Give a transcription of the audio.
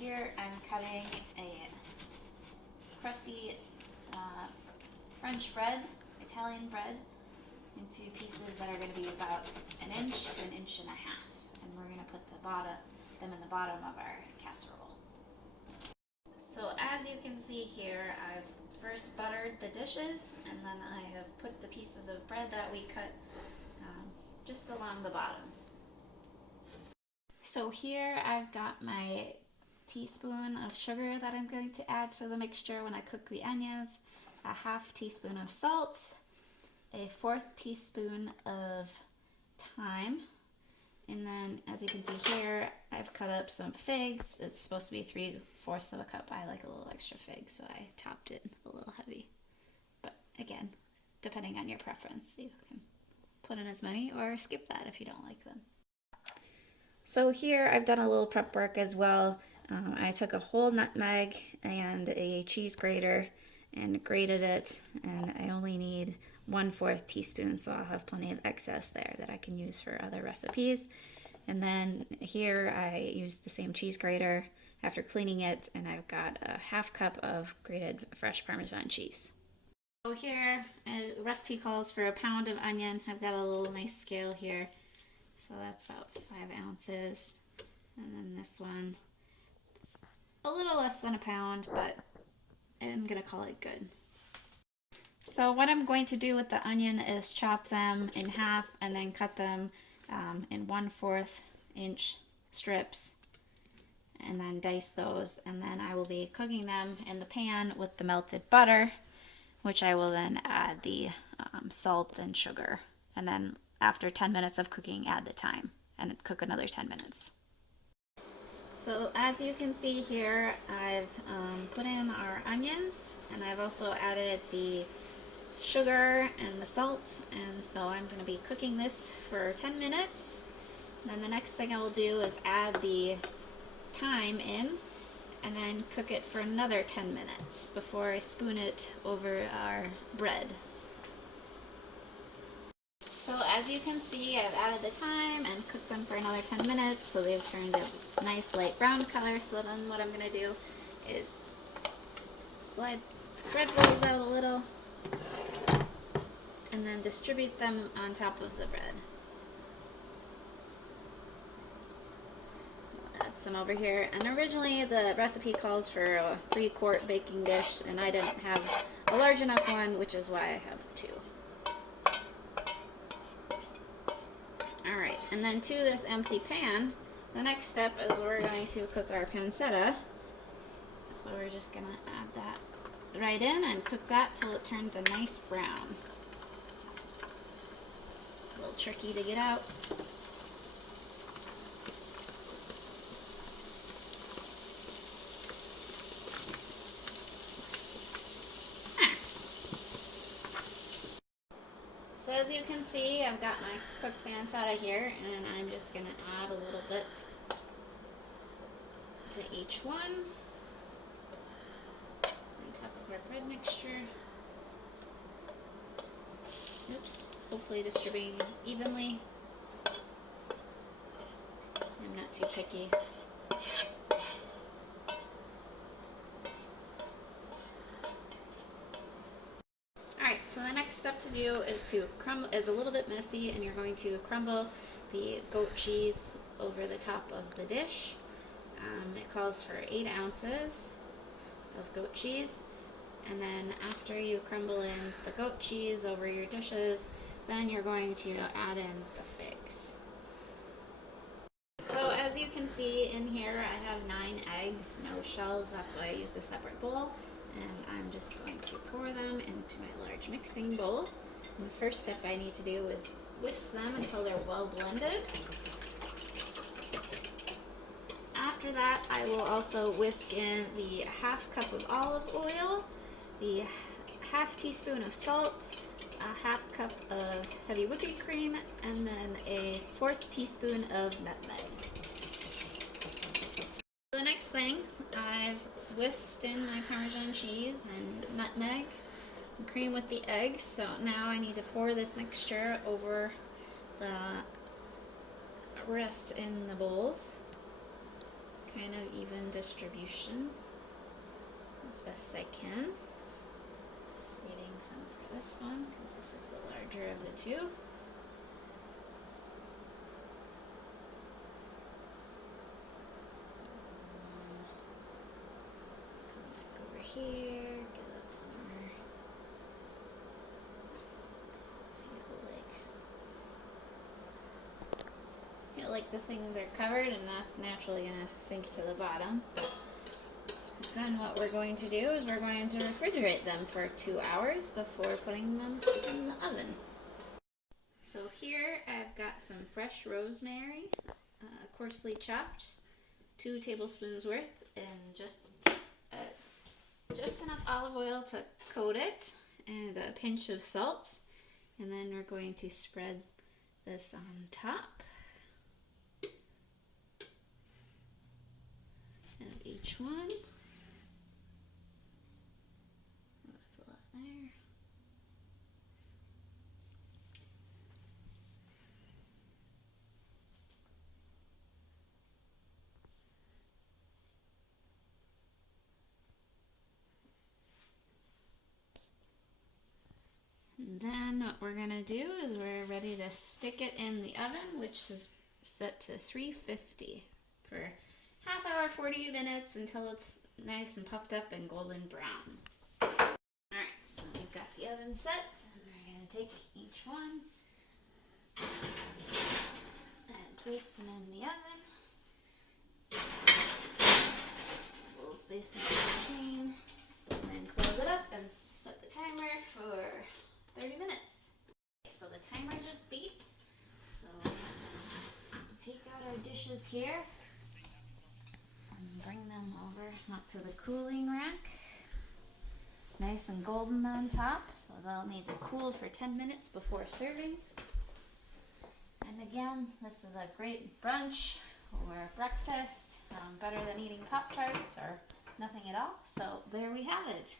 here I'm cutting a crusty French bread, Italian bread, into pieces that are going to be about an inch to an inch and a half. And we're going to put them in the bottom of our casserole. So as you can see here, I've first buttered the dishes, and then I have put the pieces of bread that we cut just along the bottom. So here I've got my teaspoon of sugar that I'm going to add to the mixture when I cook the onions, a half teaspoon of salt, a 1/4 teaspoon of thyme, and then as you can see here, I've cut up some figs. It's supposed to be 3/4 of a cup. I like a little extra fig, so I topped it a little heavy. But again, depending on your preference, you can put in as many or skip that if you don't like them. So here I've done a little prep work as well. I took a whole nutmeg and a cheese grater and grated it, and I only need 1/4 teaspoon, so I'll have plenty of excess there that I can use for other recipes. And then here I used the same cheese grater after cleaning it, and I've got a 1/2 cup of grated fresh Parmesan cheese. So here, a recipe calls for a pound of onion. I've got a little nice scale here. So that's about 5 ounces. And then this one, it's a little less than a pound, but I'm gonna call it good. So what I'm going to do with the onion is chop them in half and then cut them in 1/4 inch strips, and then dice those, and then I will be cooking them in the pan with the melted butter, which I will then add the salt and sugar, and then after 10 minutes of cooking, add the thyme and cook another 10 minutes. So as you can see here, I've put in our onions, and I've also added the sugar and the salt, and so I'm going to be cooking this for 10 minutes. And then the next thing I will do is add the thyme in, and then cook it for another 10 minutes before I spoon it over our bread. So as you can see, I've added the thyme and cooked them for another 10 minutes, so they've turned a nice light brown color. So then what I'm going to do is slide the bread rolls out a little and then distribute them on top of the bread. I'll add some over here. And originally the recipe calls for a 3-quart baking dish, and I didn't have a large enough one, which is why I have 2. Alright, and then to this empty pan, the next step is we're going to cook our pancetta. So we're just going to add that right in and cook that till it turns a nice brown. A little tricky to get out. So as you can see, I've got my cooked pancetta here, and I'm just going to add a little bit to each one on top of our bread mixture. Oops, hopefully distributing evenly. I'm not too picky. So the next step to do is is a little bit messy, and you're going to crumble the goat cheese over the top of the dish. It calls for 8 ounces of goat cheese, and then after you crumble in the goat cheese over your dishes, then you're going to add in the figs. So as you can see in here, I have 9 eggs, no shells. That's why I used a separate bowl. And I'm just going to pour them into my large mixing bowl. And the first step I need to do is whisk them until they're well blended. After that, I will also whisk in the 1/2 cup of olive oil, the 1/2 teaspoon of salt, a 1/2 cup of heavy whipping cream, and then a 1/4 teaspoon of nutmeg. The next thing, I've whisked in my Parmesan cheese and nutmeg and cream with the eggs. So now I need to pour this mixture over the rest in the bowls. kind of even distribution as best I can. Saving some for this one because this is the larger of the two. Come back over here, give it some more. Feel like the things are covered and that's naturally gonna sink to the bottom. Then what we're going to do is we're going to refrigerate them for 2 hours before putting them in the oven. So here I've got some fresh rosemary, coarsely chopped, 2 tablespoons worth, and just enough olive oil to coat it, and a pinch of salt. And then we're going to spread this on top of each one. That's a lot there. And then what we're gonna do is we're ready to stick it in the oven, which is set to 350 for half hour, 40 minutes until it's nice and puffed up and golden brown. Alright, so we've got the oven set, and we're gonna take each one and place them in the oven. We'll space them in between, and then close it up and set the timer for 30 minutes. Okay, so the timer just beeped. So we'll take out our dishes here and bring them over up to the cooling rack. Nice and golden on top, so they'll need to cool for 10 minutes before serving. And again, this is a great brunch or breakfast, better than eating Pop-Tarts or nothing at all. So there we have it.